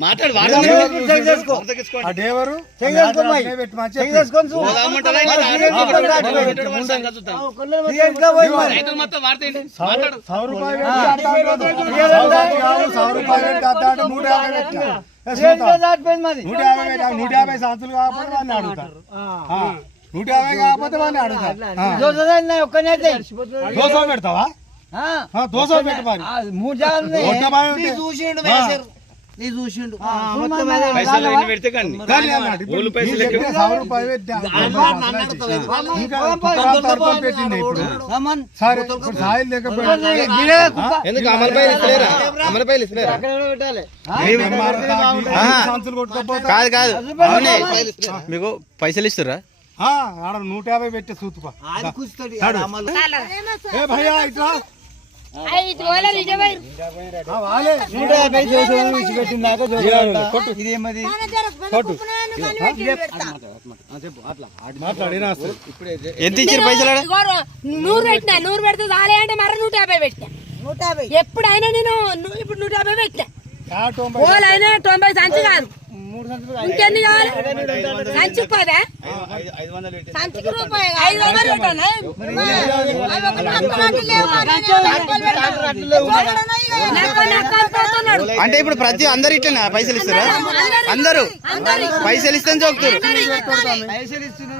మాట్లాడు నూట యాభై సంతులు కాకపోతే వాడిని అడుగుతారు నూట యాభై కాకపోతే వాడిని అడుగుతారు. దోశ పెడతావా? దోశ పెట్టు మరి. ఆ, మూడు జాగాలు ఉంటే చూసిండు. పైసలు ఎన్ని పెడితే కానీ. ఊళ్ళు పైసలు. ఎందుకు ఇస్తలేరా? కాదు కాదు. అవునే. మీకు పైసలు ఇస్తురా? ఆ, ఆడ నూట యాభై పెట్టే సూతుకో. ఎంత ఇచ్చారు పైసలు నూరు పెట్టినా. నూరు పెడితే చాలే అంటే మర నూట యాభై పెట్టినా. నూట యాభై. ఎప్పుడైనా నేను ను- ఇప్పుడు నూట యాభై పెట్టినా. ఆ తొంభై సంచి కాదు. ఇంకెన్ని కావాలి? సంచి పదా సంచికి రూపాయి ఐదు వందలు. అంటే ఇప్పుడు ప్రతి అందరు ఇట్లా పైసలు ఇస్తారా? అందరూ పైసలు ఇస్తాను చూపుతారు పైసలు ఇస్తున్నారు.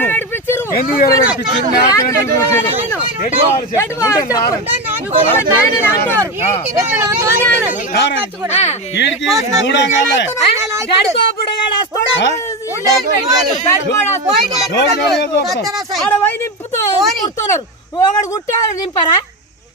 మేము? ఎందుకు. వీడికి మూడు అంగాలే కుడుతున్నారు. ఒకడు కుట్టారు నింపరా?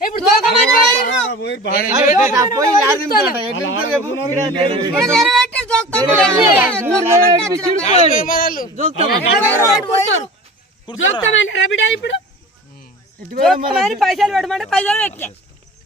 ఇప్పుడు పైసలు పెట్టమంటే పైసలు పెట్టలే.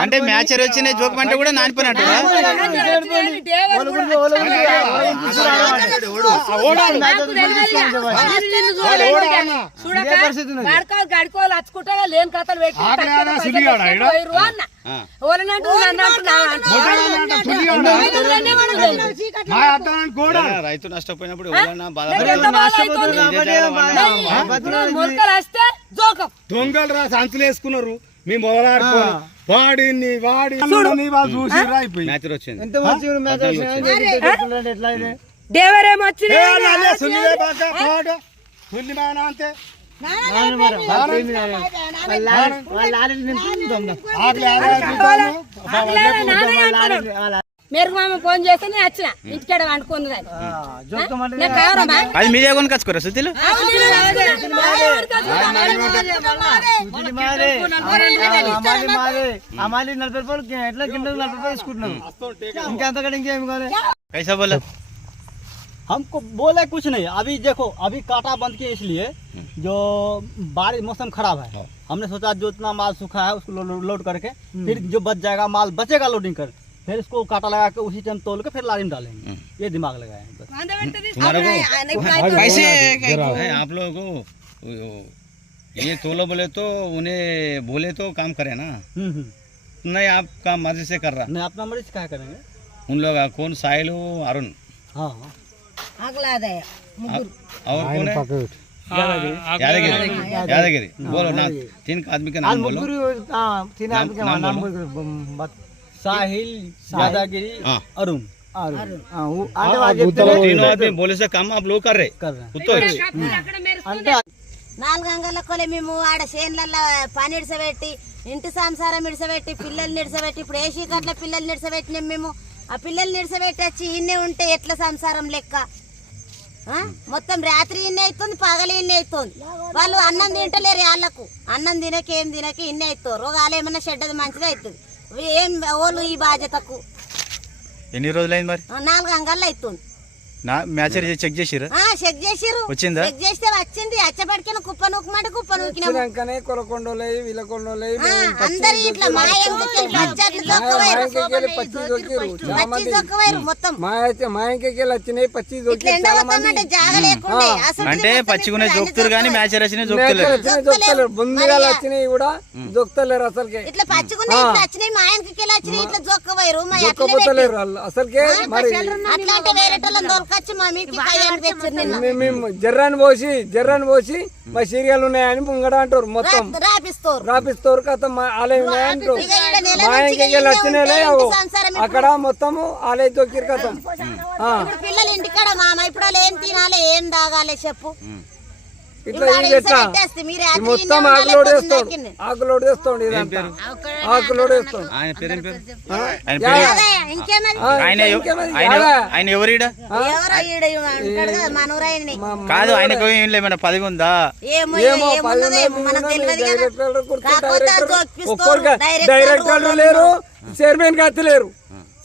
అంటే మ్యాచర్ వచ్చిన కూడా నానిపోయినట్టు అంటున్నాడు. దేవరు కూడా నాకు తెలియాలిగా. నేను నిన్ను చూడలేకపోతే. చూడక, గడకో- గడకోలు అచ్చుకుంటారా లేని కథలు పెట్టి రైతు నష్టపోయినప్పుడు దొంగలు రా సంచులు వేసుకున్నారు మీ మొదలాడుకోరు వాడిని వాడి చూసి మ్యాచ్ వచ్చింది ఎంత దేవరేమో. ఆకలి. మెరుగు మామ ఫోన్ చేస్తే నేను వచ్చిన ఇంటికాడ వండుకున్నదని ఆ, జోకమంటే నేను కావరమ్మా అది మీదే కొనుకొచ్చుకోరా సుతిలు ఇది మాదే. ఆ మాలి మాదే. ఆ మాలి నలభై రూపాయలు కి- ఎట్లా కింద నలభై రూపాయలు తీసుకుంటున్నాం ఇంకెంతకంటే ఇంకేం కావాలి కైసా బోలా हमको बोले कुछ नहीं अभी देखो अभी काटा बंद किए इसलिए जो बारिश मौसम खराब है हमने सोचा जो इतना माल सूखा है उसको लो- लोड करके फिर जो बच जाएगा माल बचेगा लोडिंग कर फिर इसको काटा लगा के उसी टाइम तोल के फिर लारी में डालेंगे। हम्म। ये दिमाग लगाए हम्म। आप लोगों को ये तोलो बोले तो उन्हें बोले तो काम करे ना। हम्म, नहीं आप काम मर्ज़ी से कर रहा। नहीं अपना मर्ज़ी से क्या करेंगे? उन लोग कौन? साहिल हो अरुण। हाँ, हाँ। और कौन है? यादगिरी। यादगिरी। बोलो ना हाँ, तीन आदमी का हाँ, नाम बोलो। तीन आदमी का नाम बोलो। బ- బ- साहिल दादागिरी हाँ अरुण ఆరు. ఆ, ఊ- అంటే వాళ్ళు చెప్తేనే तीनों आदमी बोले से काम आप लोग कर रहे कर रहे हैं उत्तर అంటే నాలుగు అంగళ్ళ కొలే మేము ఆడ చేన్లల్లో పని ఇడిసబెట్టి ఇంటి సంసారం ఇడిసబెట్టి పిల్లల్ని ఇడిసబెట్టి ఇప్పుడు ఏసీ కట్ల పిల్లల్ని ఇడిసబెట్టినాం మేము ఆ పిల్లల్ని ఇడిసబెట్టి వచ్చి ఇన్నే ఉంటే ఎట్లా సంసారం లెక్క ఆ? మొత్తం రాత్రి ఇన్ని అవుతుంది పగలు ఇన్ని అవుతుంది వాళ్ళు అన్నం తింటలేరు వాళ్ళకు అన్నం తినక ఏం తినక ఇన్ని అవుతారు రోగాలు ఏమన్నా చెడ్డది మంచిది అవుతుంది ఏం వాళ్ళు ఈ బాధ్యతకు? ఎన్ని రోజులైంది మరి? నాలుగు అంగళ్ళు అవుతుంది నా మ్యాచర్ చెక్ చేసిరా ఆ, చెక్ చేసిర్రు. వచ్చిందా? చెక్ చేస్తే వచ్చింది. అచ్చబడికిన కుప్ప నూకమంటే కుప్ప నూకినాము. వచ్చినాకనే కొలకొండోలై వీళ్ళకొండోలై ఆ, అందరు ఇట్లా మా ఇట్లా వచ్చాట్లు దొక్కవైరు దొక్కవైరు మొత్తం. మా అయితే మా ఇంకెళ్ళి వచ్చినాయి పచ్చి ఇట్లా ఎండ పోతామంటే జాగ లేకుండే. అసలు అంటే పచ్చిగునే జోక్తురు కానీ వచ్చినాయి జోక్తులేరు వచ్చినాయి దొక్కలేరు ముందుగా వచ్చినాయి కూడా దొక్కలేరు అసలుకే. ఇట్లా పచ్చుకున్నాయి ఇట్లా వచ్చినాయి మా ఆయనకి వెళ్ళి వచ్చినాయి ఇట్లా జొక్కవైరు మా అట్లనే దొక్కపోతలేరు వాళ్ళు. అసలుకే మరి అట్లాంటి వేరేటోళ్ళని దొరకచ్చు మా మీకు కయ్యాన్ని తెచ్చారు నిన్న. మేము- మేము జర్రాని పోసి జర్రాని పోసి మా సీరియల్ ఉన్నాయని ముంగడ అంటారు మొత్తం. రాపిస్తారు. రాపిస్తారు కథ ఆలయం ఉన్నాయంటారు అక్కడ మొత్తము ఆలయ దొక్కిరు కథం. పిల్లలు ఇంటికాడ మామ ఇప్పుడు ఏం తినాలి ఏం తాగాలి చెప్పు. ఇట్లా ఇది ఎట్లా మొత్తం ఆకులోడు దాకింది. ఆకులోడు వేస్తాడు ఇదంతా. ఆకులోడు వేస్తాడు ఆయన పేరేం ఆయన ఎవరో కదా మనూరాయని కాదు ఆయనకు ఏం లేమన్నా పదవి ఉందా? డైరెక్టర్లు లేరు చైర్మన్ గతి లేరు.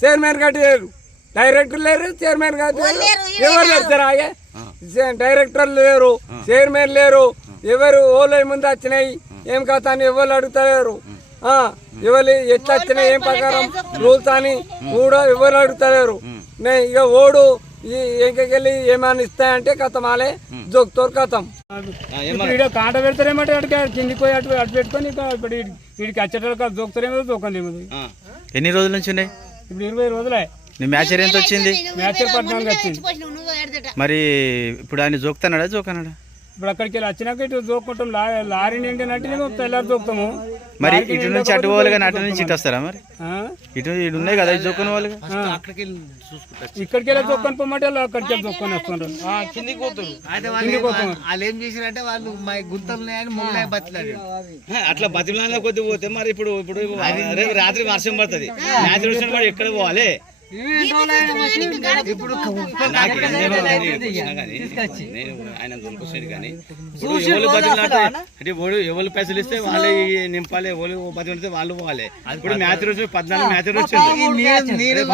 చైర్మన్ గతి లేరు. డైరెక్టర్ లేరు చైర్మన్ లేరు, ఇవే ఎవరు. లేరు ఆగే డైరెక్టర్లు లేరు చైర్మన్ లేరు ఎవరు ఓలో ముందు వచ్చినాయి ఏం కథ అని ఎవరు అడుగుతలేరు. ఆ, ఎవరు ఎట్లా వచ్చినాయి ఏం ప్రకారం రూల్స్ అని కూడా ఎవరు అడుగుతలేరు. నే ఇక ఓడు ఈ ఇంకెళ్ళి ఏమైనా ఇస్తాయంటే కథం ఆలే జోక్తోరు కథం. ఇప్పుడు కాంట పెడతారేమంటే అటు కిందికి పోయి అటు అటు పెట్టుకొని ఇప్పుడు వీడికి వచ్చేటప్పుడు దొక్కుతారేమో దొక్కందేమో ఎన్ని రోజుల నుంచి ఉన్నాయి? ఇప్పుడు ఇరవై రోజులే. నీ మ్యాచర్ ఎంత వచ్చింది? వచ్చింది. మరి ఇప్పుడు ఆయన జోక్తానాడా జోకన్నాడా? ఇప్పుడు అక్కడికి వెళ్ళి వచ్చినాక ఇటు దోక్కుంటాం లారీ నిండినట్టు మేము తెల్లారి దోక్తాము మరి ఇటు నుంచి అటు పోవాలి కానీ అటు నుంచి ఇటు వస్తారా మరి? ఆ? ఇటు ఇటు ఉన్నాయి కదా జోక్కుని వాళ్ళు? ఆ. ఇక్కడికి వెళ్ళి దొక్కని పొమ్మంటే వాళ్ళు అక్కడికి వెళ్ళి దొక్కొని వస్తున్నారు కిందికి పోతారు. వాళ్ళు ఏం వాళ్ళు మా గుంతలు ఉన్నాయని ముళ్ళ బతిలాడు అట్లా బతిమలాల కొద్ది పోతే మరి ఇప్పుడు ఇప్పుడు రేపు రాత్రి వర్షం పడుతుంది. మ్యాచ్ వచ్చిన వాడు ఎక్కడ పోవాలి? ఇప్పుడు ఆయన దొరికొచ్చేది కానీ అంటే ఎవరు ఎవరు పైసలు ఇస్తే వాళ్ళే నింపాలి ఎవరు బతిమలాడితే వాళ్ళు పోవాలి. ఇప్పుడు మ్యాచ్ రోజు పద్నాలుగు మ్యాచ్ నీళ్ళు